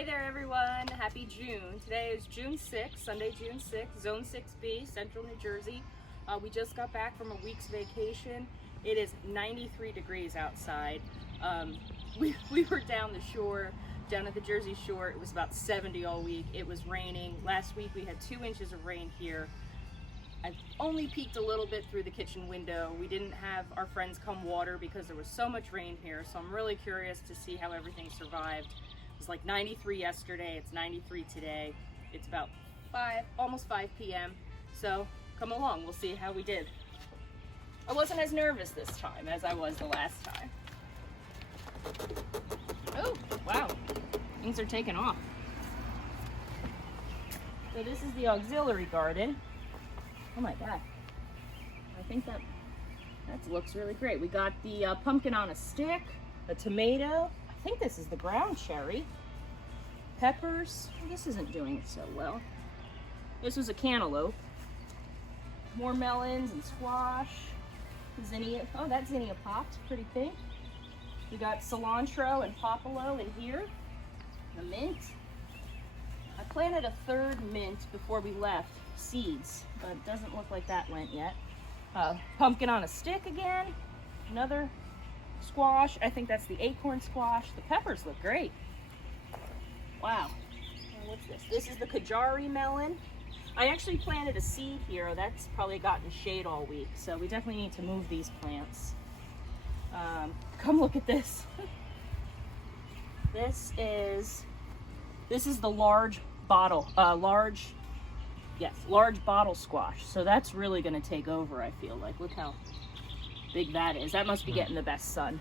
Hey there everyone, happy June. Today is June 6th, Sunday, June 6th, Zone 6B, Central New Jersey. We just got back from a week's vacation. It is 93 degrees outside. We were down the shore, down at the Jersey Shore. It was about 70 all week. It was raining. Last week we had 2 inches of rain here. I only peeked a little bit through the kitchen window. We didn't have our friends come water because there was so much rain here, so I'm really curious to see how everything survived. It was like 93 yesterday, it's 93 today. It's about almost 5 p.m. So come along, we'll see how we did. I wasn't as nervous this time as I was the last time. Oh, wow, things are taking off. So this is the auxiliary garden. Oh my God, I think that looks really great. We got the pumpkin on a stick, a tomato. I think this is the ground cherry. Peppers. This isn't doing so well. This was a cantaloupe. More melons and squash. Zinnia. Oh, that zinnia popped. Pretty pink. We got cilantro and popolo in here. The mint. I planted a third mint before we left. Seeds, but it doesn't look like that went yet. Pumpkin on a stick again. Another squash. I think that's the acorn squash. The peppers look great. Wow. What's this? This is the Kajari melon. I actually planted a seed here. That's probably gotten shade all week, so we definitely need to move these plants. Come look at this. This is the large bottle squash. So that's really going to take over, I feel like. Look how big that is. That must be getting the best sun.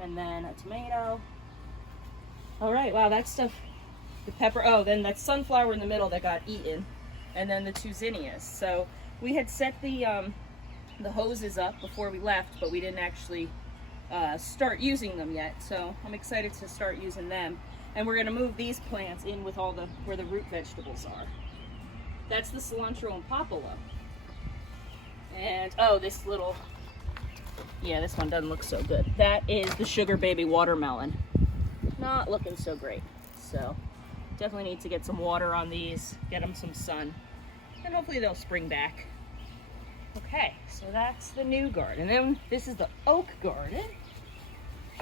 And then a tomato. All right, wow, that stuff, the pepper. Oh, then that sunflower in the middle that got eaten. And then the 2 zinnias. So we had set the hoses up before we left, but we didn't actually start using them yet. So I'm excited to start using them. And we're going to move these plants in with where the root vegetables are. That's the cilantro and popolo. And, oh, this one doesn't look so good. That is the sugar baby watermelon. Not looking so great. So, definitely need to get some water on these, get them some sun, and hopefully they'll spring back. Okay, so that's the new garden. And then this is the oak garden,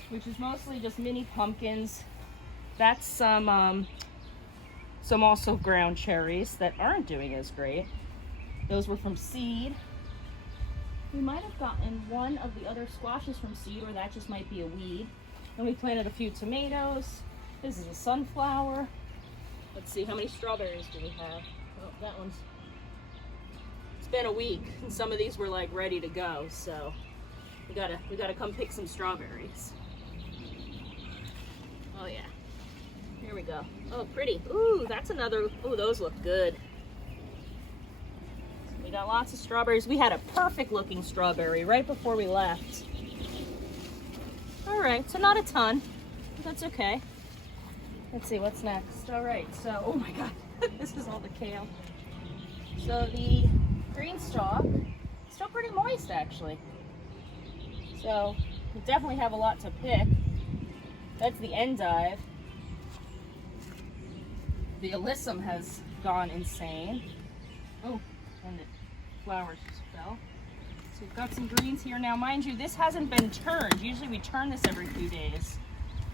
which is mostly just mini pumpkins. That's some also ground cherries that aren't doing as great. Those were from seed. We might have gotten one of the other squashes from seed, or that just might be a weed. And we planted a few tomatoes. This is a sunflower. Let's see, how many strawberries do we have? Oh, that one's, it's been a week, and some of these were like ready to go, so we gotta come pick some strawberries. Oh yeah. Here we go. Oh, pretty. Ooh, that's another. Ooh, those look good. We got lots of strawberries. We had a perfect looking strawberry right before we left. All right, so not a ton. That's okay. Let's see, what's next? All right, so, oh my God, this is all the kale. So the green stalk, still pretty moist actually. So we definitely have a lot to pick. That's the endive. The alyssum has gone insane. Oh, and the flowers just fell. So we've got some greens here. Now, mind you, this hasn't been turned. Usually we turn this every few days.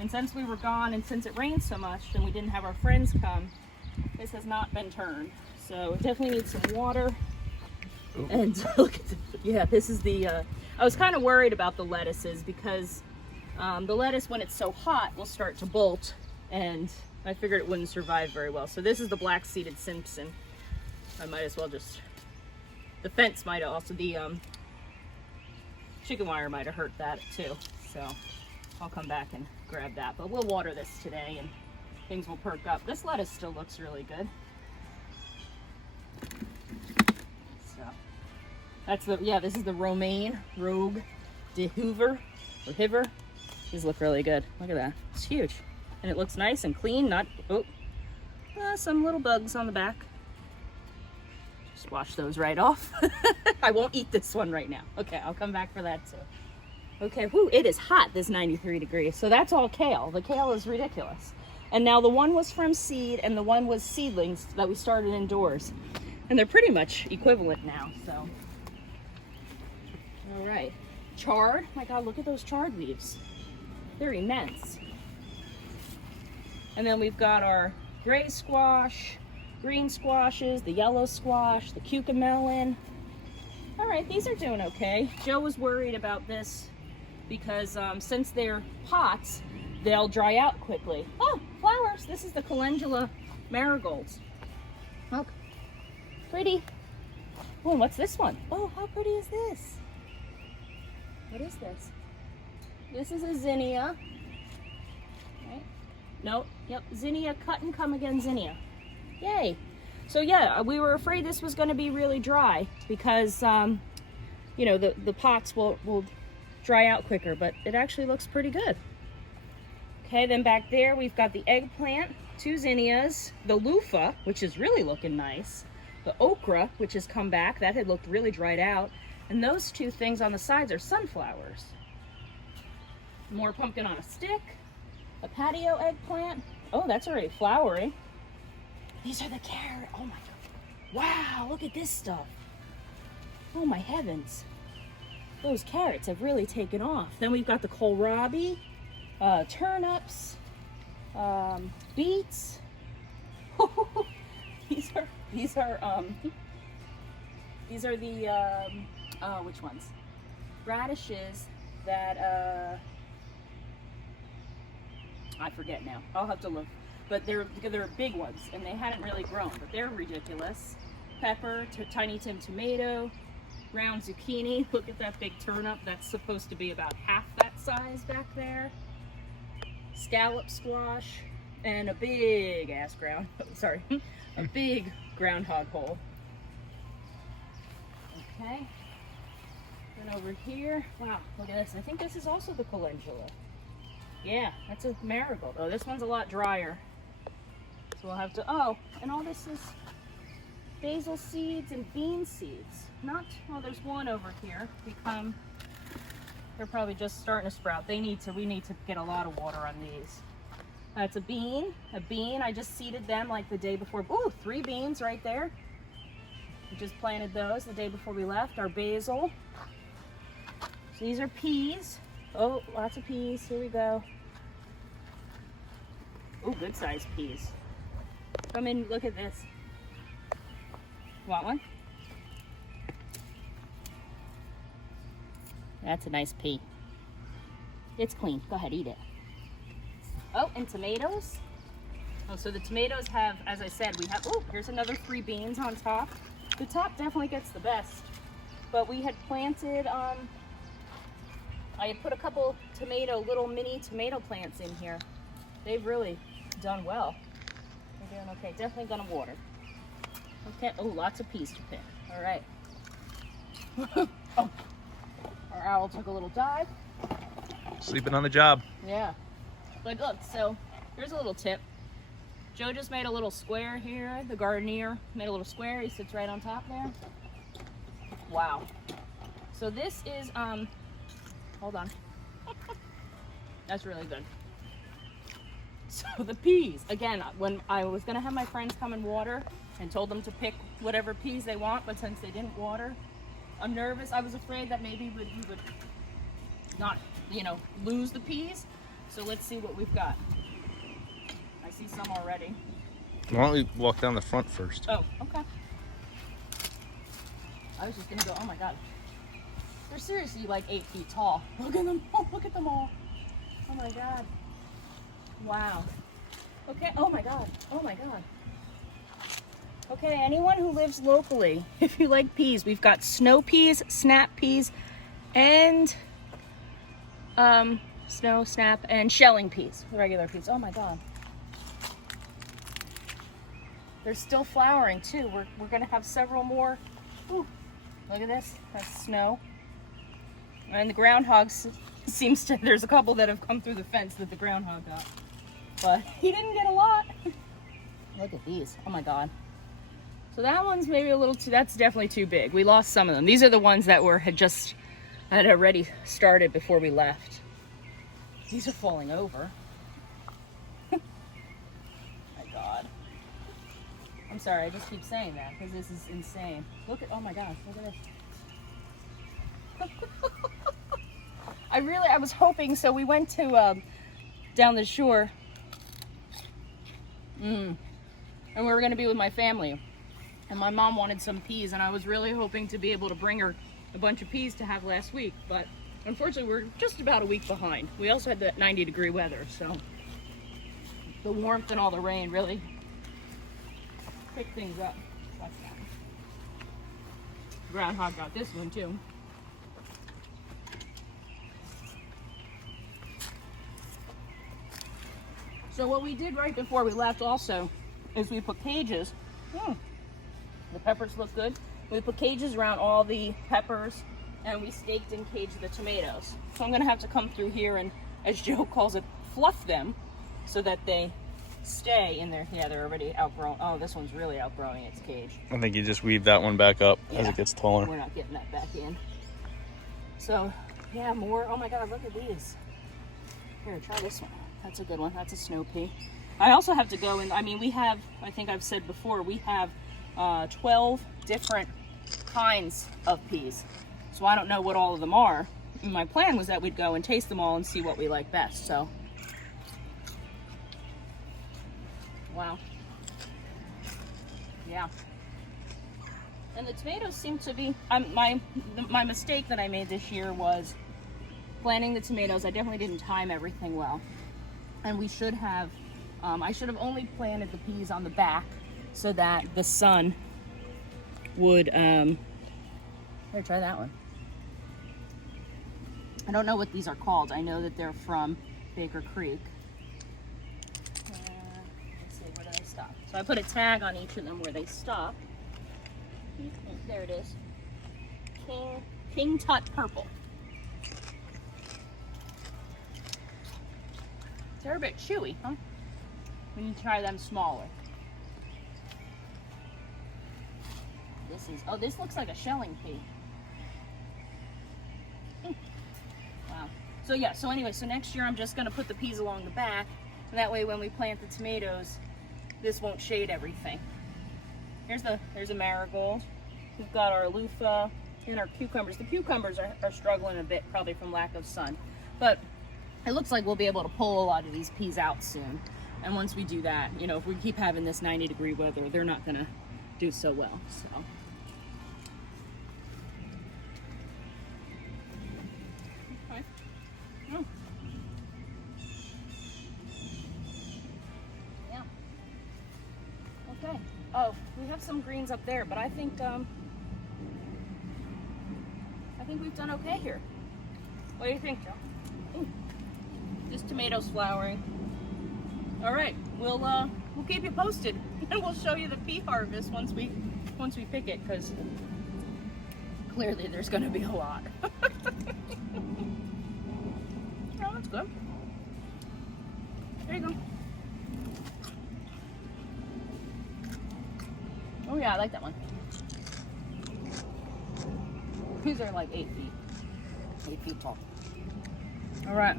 And since we were gone and since it rained so much and we didn't have our friends come, this has not been turned. So it definitely needs some water. Ooh. And look at this. Yeah, this is the, I was kind of worried about the lettuces because the lettuce, when it's so hot, will start to bolt, and I figured it wouldn't survive very well. So this is the black-seeded Simpson. I might as well just, the fence might have also, the chicken wire might have hurt that too. So I'll come back and grab that. But we'll water this today and things will perk up. This lettuce still looks really good. So that's the, yeah, this is the romaine Rogue de Hoover, or Hiver. These look really good. Look at that. It's huge. And it looks nice and clean, not, oh, some little bugs on the back. Just wash those right off. I won't eat this one right now. Okay, I'll come back for that too. Okay, whoo, it is hot, this 93 degrees. So that's all kale. The kale is ridiculous. And now the one was from seed and the one was seedlings that we started indoors. And they're pretty much equivalent now, so. All right. Chard. My God, look at those chard leaves. They're immense. And then we've got our gray squash, green squashes, the yellow squash, the cucamelon. All right, these are doing okay. Joe was worried about this because since they're pots, they'll dry out quickly. Oh, flowers. This is the calendula marigolds. Look, pretty. Oh, what's this one? Oh, how pretty is this? What is this? This is a zinnia. Right? No, yep, zinnia, cut and come again zinnia. Yay. So yeah, we were afraid this was going to be really dry because, you know, the pots will dry out quicker, but it actually looks pretty good. Okay, then back there we've got the eggplant, 2 zinnias, the loofah, which is really looking nice, the okra, which has come back, that had looked really dried out, and those 2 things on the sides are sunflowers. More pumpkin on a stick, a patio eggplant. Oh, that's already flowering. These are the carrot. Oh my God. Wow, look at this stuff. Oh my heavens. Those carrots have really taken off. Then we've got the kohlrabi, turnips, beets. these are the which ones? Radishes that I forget now. I'll have to look. But they're big ones, and they hadn't really grown, but they're ridiculous. Pepper, tiny Tim tomato, round zucchini. Look at that big turnip. That's supposed to be about half that size back there. Scallop squash, and a big ass a big groundhog hole. Okay. Then over here, wow, look at this. I think this is also the calendula. Yeah, that's a marigold. Oh, this one's a lot drier. So we'll have to, oh, and all this is basil seeds and bean seeds. Well, there's one over here. They're probably just starting to sprout. We need to get a lot of water on these. That's a bean. I just seeded them like the day before. Ooh, 3 beans right there. We just planted those the day before we left. Our basil. So these are peas. Oh, lots of peas. Here we go. Oh, good sized peas. Come in, look at this. Want one? That's a nice pea. It's clean. Go ahead, eat it. Oh, and tomatoes. Oh, so the tomatoes have, as I said, here's another 3 beans on top. The top definitely gets the best. But we had planted, I had put a couple little mini tomato plants in here. They've really done well. They're doing okay. Definitely gonna water. Okay. Oh, lots of peas to pick. All right. Oh, our owl took a little dive. Sleeping on the job. Yeah. But look, so here's a little tip. Joe just made a little square here. The gardener made a little square. He sits right on top there. Wow. So this is, hold on. That's really good. So the peas, again, when I was gonna have my friends come and water and told them to pick whatever peas they want, but since they didn't water, I'm nervous. I was afraid that maybe we would not, lose the peas. So let's see what we've got. I see some already. Why don't we walk down the front first? Oh, okay. I was just gonna go, oh my God. They're seriously like 8 feet tall. Look at them, oh, look at them all. Oh my God. Wow. Okay, oh my God, oh my God. Okay, anyone who lives locally, if you like peas, we've got snow peas, snap peas, and snow, snap, and shelling peas, regular peas. Oh my God. They're still flowering too. We're gonna have several more. Ooh, look at this, that's snow. And the groundhogs there's a couple that have come through the fence that the groundhog got. But he didn't get a lot. Look at these, oh my God. So that one's maybe a little that's definitely too big. We lost some of them. These are the ones that had already started before we left. These are falling over. I'm sorry, I just keep saying that because this is insane. Look at, oh my gosh, look at this. I was hoping, so we went to down the shore. And we were going to be with my family. And my mom wanted some peas, and I was really hoping to be able to bring her a bunch of peas to have last week. But unfortunately, we're just about a week behind. We also had that 90-degree weather, so the warmth and all the rain really picked things up. That's that. Groundhog got this one, too. So what we did right before we left also is we put cages. The peppers look good. We put cages around all the peppers, and we staked and caged the tomatoes. So I'm gonna have to come through here and, as Joe calls it, fluff them so that they stay in there. Yeah, they're already outgrown. Oh, this one's really outgrowing its cage. I think you just weave that one back up as it gets taller. We're not getting that back in. So, yeah, more. Oh my God, look at these. Here, try this one. That's a good one. That's a snow pea. I also have to go and, I mean, we have, I think I've said before, we have 12 different kinds of peas. So I don't know what all of them are. And my plan was that we'd go and taste them all and see what we like best, so. Wow. Yeah. And the tomatoes seem to be, my mistake that I made this year was planting the tomatoes. I definitely didn't time everything well. And we should have, I should have only planted the peas on the back so that the sun would, here, try that one. I don't know what these are called. I know that they're from Baker Creek. Let's see, where did I stop? So I put a tag on each of them where they stop. There it is. King Tut Purple. They're a bit chewy, huh? We need to try them smaller. This looks like a shelling pea. Wow. So yeah, so anyway, so next year I'm just gonna put the peas along the back, and that way when we plant the tomatoes, this won't shade everything. There's a marigold. We've got our loofah and our cucumbers. The cucumbers are struggling a bit, probably from lack of sun. But it looks like we'll be able to pull a lot of these peas out soon. And once we do that, you know, if we keep having this 90-degree weather, they're not gonna do so well, so. Okay. Yeah. Okay. Oh, we have some greens up there, but I think we've done okay here. What do you think, Joe? Ooh. Just tomatoes flowering. All right, we'll keep you posted, and we'll show you the pea harvest once we pick it, because clearly there's going to be a lot. Oh, that's good. There you go. Oh yeah, I like that one. These are like 8 feet. 8 feet tall. All right.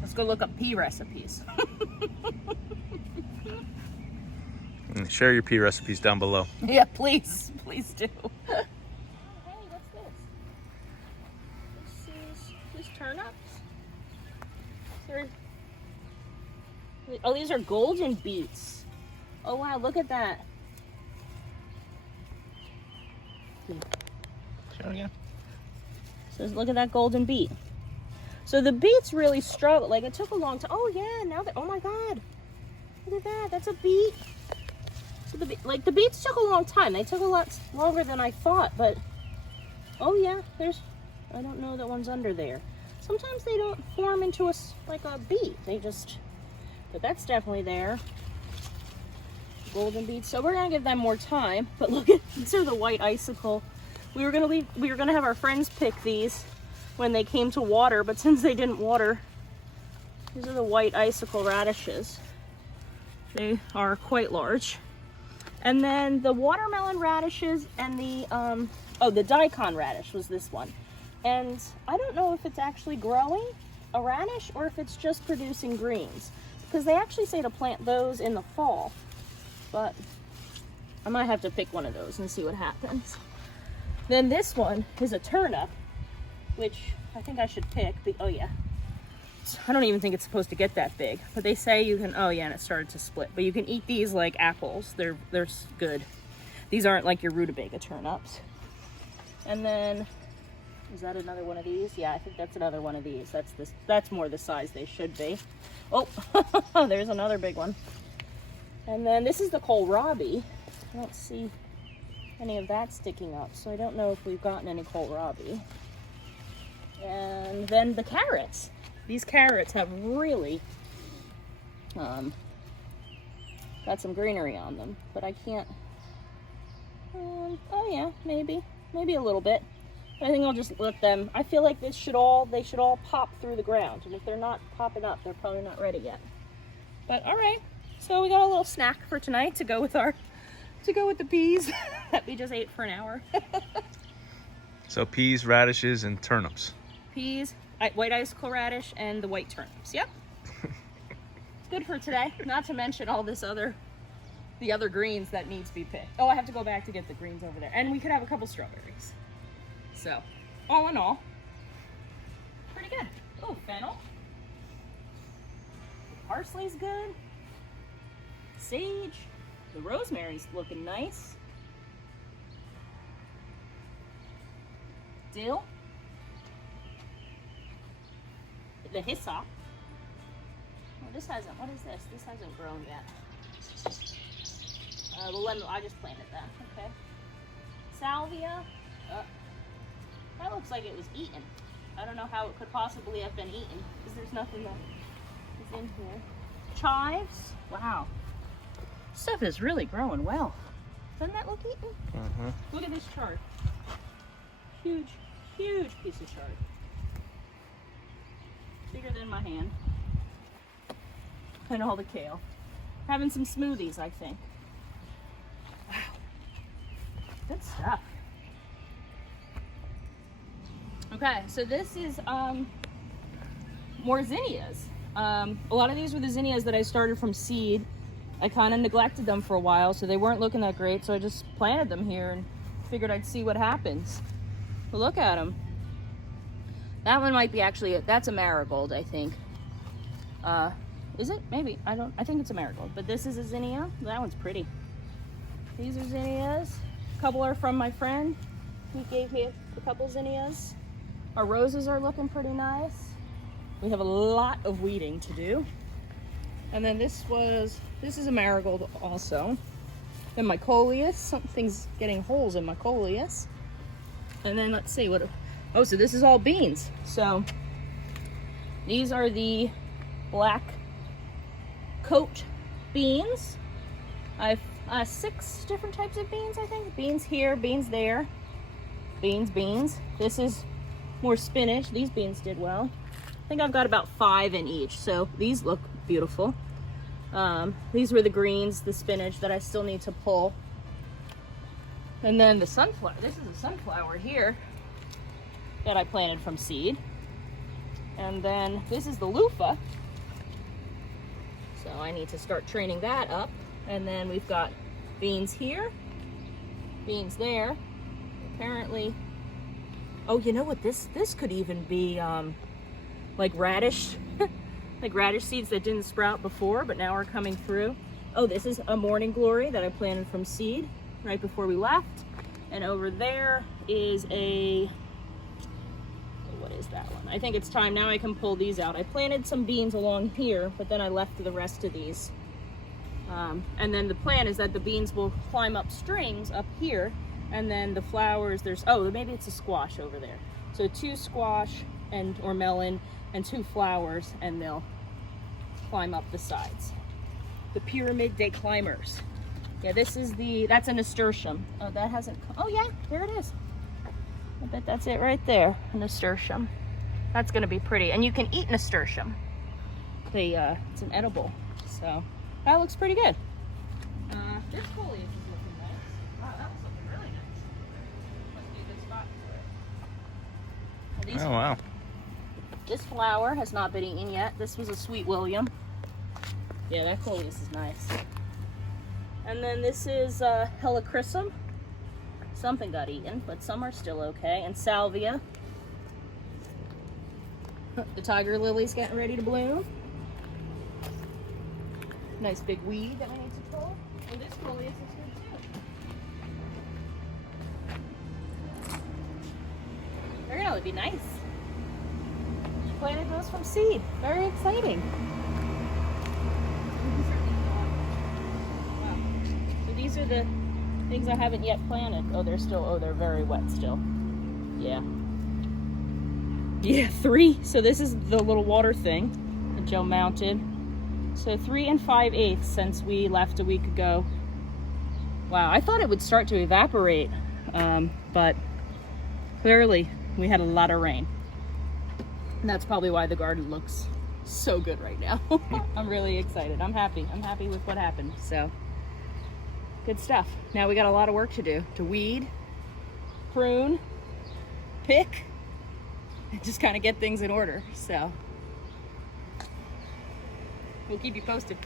Let's go look up pea recipes. And share your pea recipes down below. Yeah, please. Please do. Hey, what's this? This is turnips? Oh, these are golden beets. Oh, wow, look at that. Show again. So look at that golden beet. So the beets really struggle. Like, it took a long time. Oh yeah, now that, oh my God, look at that. That's a beet. So the beets took a long time. They took a lot longer than I thought. But oh yeah, I don't know that one's under there. Sometimes they don't form into like a beet. They just, but that's definitely there. Golden beets. So we're gonna give them more time. But look at, these are the white icicle. We were gonna have our friends pick these when they came to water, but since they didn't water, these are the white icicle radishes. They are quite large. And then the watermelon radishes and the daikon radish was this one. And I don't know if it's actually growing a radish or if it's just producing greens, because they actually say to plant those in the fall. but I might have to pick one of those and see what happens. Then this one is a turnip, which I think I should pick. Oh yeah, I don't even think it's supposed to get that big, but they say you can. Oh yeah, and it started to split. But you can eat these like apples. They're good. These aren't like your rutabaga turnips. And then, is that another one of these? Yeah, I think that's another one of these. That's more the size they should be. Oh, there's another big one. And then this is the kohlrabi. I don't see any of that sticking up, so I don't know if we've gotten any kohlrabi. And then the carrots. These carrots have really got some greenery on them, but I can't. Oh yeah, maybe a little bit. I think I'll just let them. I feel like they should all pop through the ground, and if they're not popping up, they're probably not ready yet. But all right, so we got a little snack for tonight to go with the peas that we just ate for an hour. So peas, radishes, and turnips. Peas, white icicle radish, and the white turnips. Yep. It's good for today. Not to mention all the other greens that need to be picked. Oh, I have to go back to get the greens over there, and we could have a couple strawberries. So, all in all, pretty good. Oh, fennel. The parsley's good. Sage. The rosemary's looking nice. Dill. The hyssop. Oh, this hasn't, what is this? This hasn't grown yet. The lemon, I just planted that. Okay. Salvia. That looks like it was eaten. I don't know how it could possibly have been eaten because there's nothing that is in here. Chives. Wow. Stuff is really growing well. Doesn't that look eaten? Uh-huh. Look at this chard. Huge, huge piece of chard. Bigger than my hand. And all the kale. Having some smoothies, I think. Wow. Good stuff. Okay, so this is more zinnias. A lot of these were the zinnias that I started from seed. I kind of neglected them for a while, so they weren't looking that great, so I just planted them here and figured I'd see what happens. But look at them. That one might be actually, that's a marigold, I think. Is it? Maybe. I think it's a marigold, but this is a zinnia. That one's pretty. These are zinnias. A couple are from my friend. He gave me a couple zinnias. Our roses are looking pretty nice. We have a lot of weeding to do. And then this is a marigold also. Then my coleus, something's getting holes in my coleus. And then let's see oh, so this is all beans. So these are the black coat beans. I have 6 different types of beans, I think. Beans here, beans there. Beans. This is more spinach. These beans did well. I think I've got about 5 in each. So these look beautiful. These were the greens, the spinach that I still need to pull. And then the sunflower. This is a sunflower here that I planted from seed. And then this is the loofah. So I need to start training that up. And then we've got beans here, beans there. Apparently, oh, you know what? This could even be like radish. Like radish seeds that didn't sprout before, but now are coming through. Oh, this is a morning glory that I planted from seed right before we left. And over there is what is that one? I think it's time now I can pull these out. I planted some beans along here, but then I left the rest of these. And then the plan is that the beans will climb up strings up here, and then the flowers, maybe it's a squash over there. So 2 squash or melon and 2 flowers, and they'll climb up the sides. The pyramid de climbers. Yeah, that's a nasturtium. Oh, that hasn't, oh yeah, there it is. I bet that's it right there, a nasturtium. That's gonna be pretty, and you can eat nasturtium. It's an edible, so that looks pretty good. This foliage is looking nice. Wow, that was looking really nice. Must be a good spot for it. Oh, wow. This flower has not been eaten yet. This was a Sweet William. Yeah, that coleus is nice. And then this is helichrysum. Something got eaten, but some are still okay. And salvia. The tiger lily's getting ready to bloom. Nice big weed that we need to pull. And this foliage is good too. They're gonna be nice. Planted those from seed. Very exciting. Wow. So these are the things I haven't yet planted. Oh, they're very wet still. Yeah. Yeah, 3. So this is the little water thing that Joe mounted. So 3 5/8 since we left a week ago. Wow, I thought it would start to evaporate, but clearly we had a lot of rain. And that's probably why the garden looks so good right now. I'm really excited. I'm happy. I'm happy with what happened. So good stuff. Now we got a lot of work to do. To weed, prune, pick, and just kind of get things in order. So we'll keep you posted.